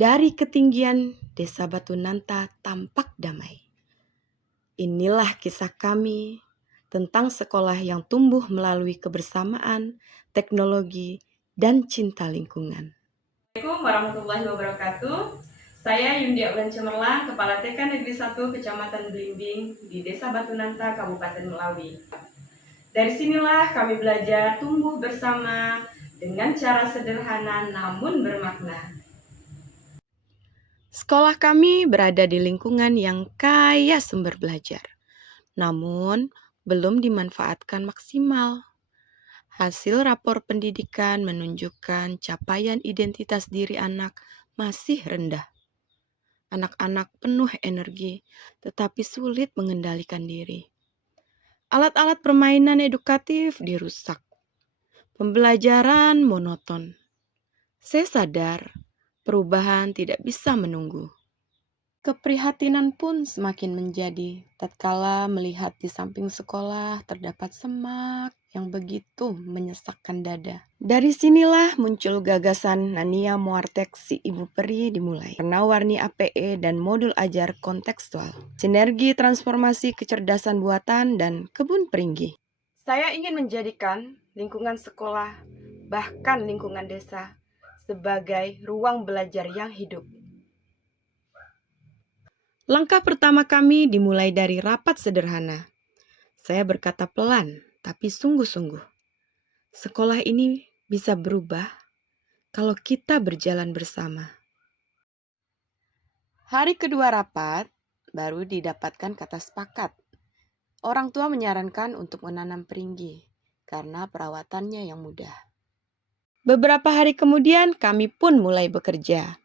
Dari ketinggian, Desa Batu Nanta tampak damai. Inilah kisah kami tentang sekolah yang tumbuh melalui kebersamaan, teknologi, dan cinta lingkungan. Assalamualaikum warahmatullahi wabarakatuh. Saya Yundia Ulan Cemerlang, Kepala TK Negeri 1 Kecamatan Blimbing di Desa Batu Nanta, Kabupaten Melawi. Dari sinilah kami belajar tumbuh bersama dengan cara sederhana namun bermakna. Sekolah kami berada di lingkungan yang kaya sumber belajar, namun belum dimanfaatkan maksimal. Hasil rapor pendidikan menunjukkan capaian identitas diri anak masih rendah. Anak-anak penuh energi, tetapi sulit mengendalikan diri. Alat-alat permainan edukatif dirusak. Pembelajaran monoton. Saya sadar perubahan tidak bisa menunggu. Keprihatinan pun semakin menjadi tatkala melihat di samping sekolah terdapat semak yang begitu menyesakkan dada. Dari sinilah muncul gagasan Nania Muartek si Ibu Peri dimulai. Warna-warni APE dan modul ajar kontekstual. Sinergi transformasi kecerdasan buatan dan kebun peringgi. Saya ingin menjadikan lingkungan sekolah, bahkan lingkungan desa, sebagai ruang belajar yang hidup. Langkah pertama kami dimulai dari rapat sederhana. Saya berkata pelan, tapi sungguh-sungguh. Sekolah ini bisa berubah kalau kita berjalan bersama. Hari kedua rapat, baru didapatkan kata sepakat. Orang tua menyarankan untuk menanam peringgi, karena perawatannya yang mudah. Beberapa hari kemudian kami pun mulai bekerja.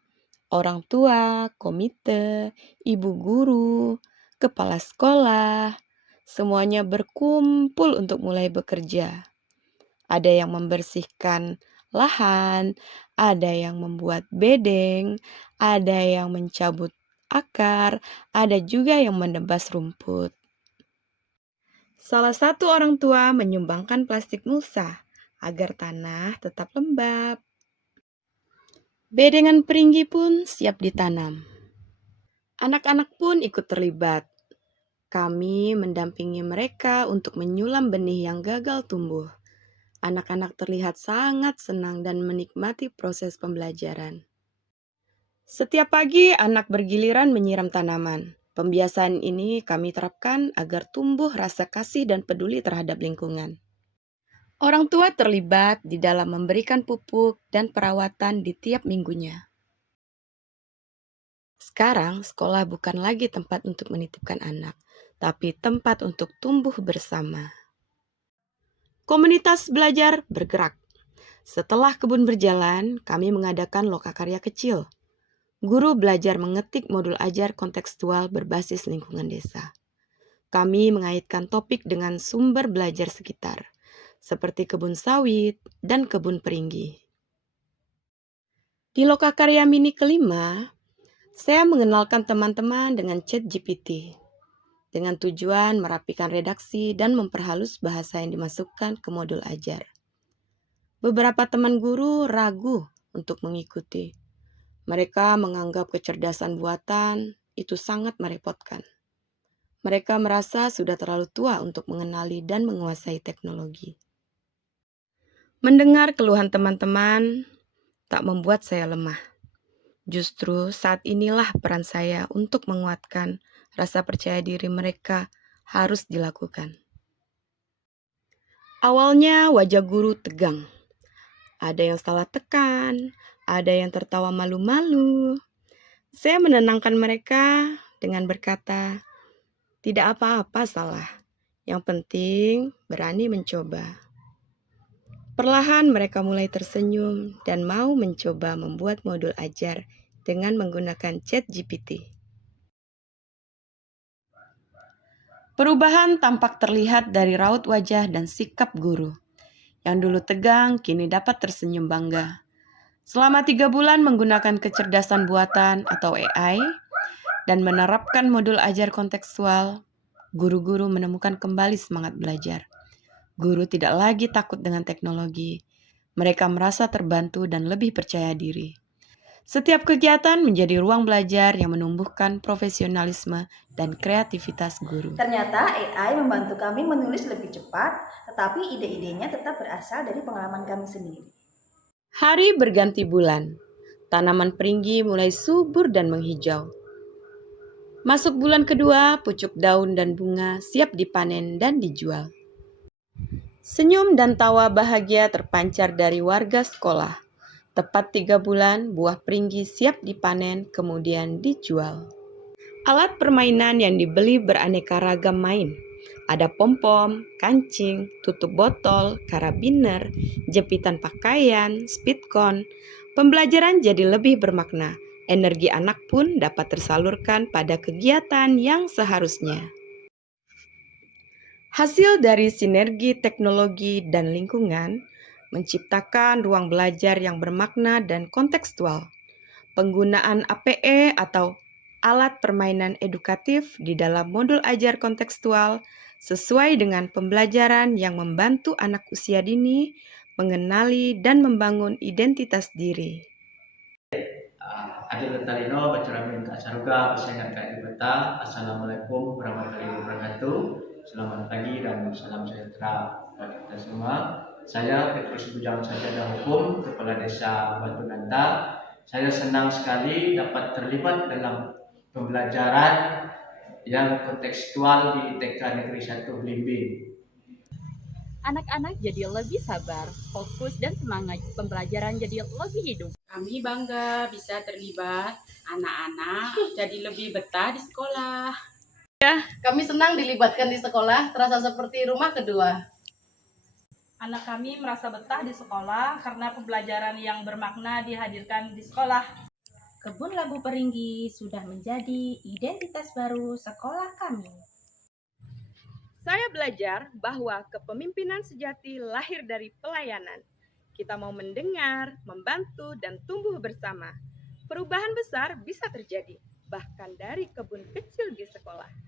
Orang tua, komite, ibu guru, kepala sekolah, semuanya berkumpul untuk mulai bekerja. Ada yang membersihkan lahan, ada yang membuat bedeng, ada yang mencabut akar, ada juga yang menebas rumput. Salah satu orang tua menyumbangkan plastik mulsa agar tanah tetap lembab. Bedengan peringgi pun siap ditanam. Anak-anak pun ikut terlibat. Kami mendampingi mereka untuk menyulam benih yang gagal tumbuh. Anak-anak terlihat sangat senang dan menikmati proses pembelajaran. Setiap pagi, anak bergiliran menyiram tanaman. Pembiasaan ini kami terapkan agar tumbuh rasa kasih dan peduli terhadap lingkungan. Orang tua terlibat di dalam memberikan pupuk dan perawatan di tiap minggunya. Sekarang, sekolah bukan lagi tempat untuk menitipkan anak, tapi tempat untuk tumbuh bersama. Komunitas belajar bergerak. Setelah kebun berjalan, kami mengadakan lokakarya kecil. Guru belajar mengetik modul ajar kontekstual berbasis lingkungan desa. Kami mengaitkan topik dengan sumber belajar sekitar, seperti kebun sawit dan kebun peringgi. Di lokakarya mini kelima, saya mengenalkan teman-teman dengan ChatGPT, dengan tujuan merapikan redaksi dan memperhalus bahasa yang dimasukkan ke modul ajar. Beberapa teman guru ragu untuk mengikuti. Mereka menganggap kecerdasan buatan itu sangat merepotkan. Mereka merasa sudah terlalu tua untuk mengenali dan menguasai teknologi. Mendengar keluhan teman-teman tak membuat saya lemah. Justru saat inilah peran saya untuk menguatkan rasa percaya diri mereka harus dilakukan. Awalnya wajah guru tegang. Ada yang salah tekan, ada yang tertawa malu-malu. Saya menenangkan mereka dengan berkata, tidak apa-apa salah. Yang penting berani mencoba. Perlahan mereka mulai tersenyum dan mau mencoba membuat modul ajar dengan menggunakan ChatGPT. Perubahan tampak terlihat dari raut wajah dan sikap guru. Yang dulu tegang, kini dapat tersenyum bangga. Selama 3 bulan menggunakan kecerdasan buatan atau AI dan menerapkan modul ajar kontekstual, guru-guru menemukan kembali semangat belajar. Guru tidak lagi takut dengan teknologi. Mereka merasa terbantu dan lebih percaya diri. Setiap kegiatan menjadi ruang belajar yang menumbuhkan profesionalisme dan kreativitas guru. Ternyata AI membantu kami menulis lebih cepat, tetapi ide-idenya tetap berasal dari pengalaman kami sendiri. Hari berganti bulan. Tanaman peringgi mulai subur dan menghijau. Masuk bulan kedua, pucuk daun dan bunga siap dipanen dan dijual. Senyum dan tawa bahagia terpancar dari warga sekolah. Tepat 3 bulan, buah peringgi siap dipanen kemudian dijual. Alat permainan yang dibeli beraneka ragam main. Ada pom-pom, kancing, tutup botol, karabiner, jepitan pakaian, speedcon. Pembelajaran jadi lebih bermakna. Energi anak pun dapat tersalurkan pada kegiatan yang seharusnya. Hasil dari sinergi teknologi dan lingkungan menciptakan ruang belajar yang bermakna dan kontekstual. Penggunaan APE atau alat permainan edukatif di dalam modul ajar kontekstual sesuai dengan pembelajaran yang membantu anak usia dini mengenali dan membangun identitas diri. Adil Talino, Bacura Minta Saruga, Pesengat Kak Ibata. Assalamualaikum warahmatullahi wabarakatuh. Selamat pagi dan salam sejahtera buat kita semua. Saya Petrus Bujang Sarjana Hukum, Kepala Desa Batu Nanta. Saya senang sekali dapat terlibat dalam pembelajaran yang kontekstual di TK Negeri 1 Blimbing. Anak-anak jadi lebih sabar, fokus, dan semangat pembelajaran jadi lebih hidup. Kami bangga bisa terlibat anak-anak jadi lebih betah di sekolah. Kami senang dilibatkan di sekolah, terasa seperti rumah kedua. Anak kami merasa betah di sekolah karena pembelajaran yang bermakna dihadirkan di sekolah. Kebun labu peringgi sudah menjadi identitas baru sekolah kami. Saya belajar bahwa kepemimpinan sejati lahir dari pelayanan. Kita mau mendengar, membantu, dan tumbuh bersama. Perubahan besar bisa terjadi, bahkan dari kebun kecil di sekolah.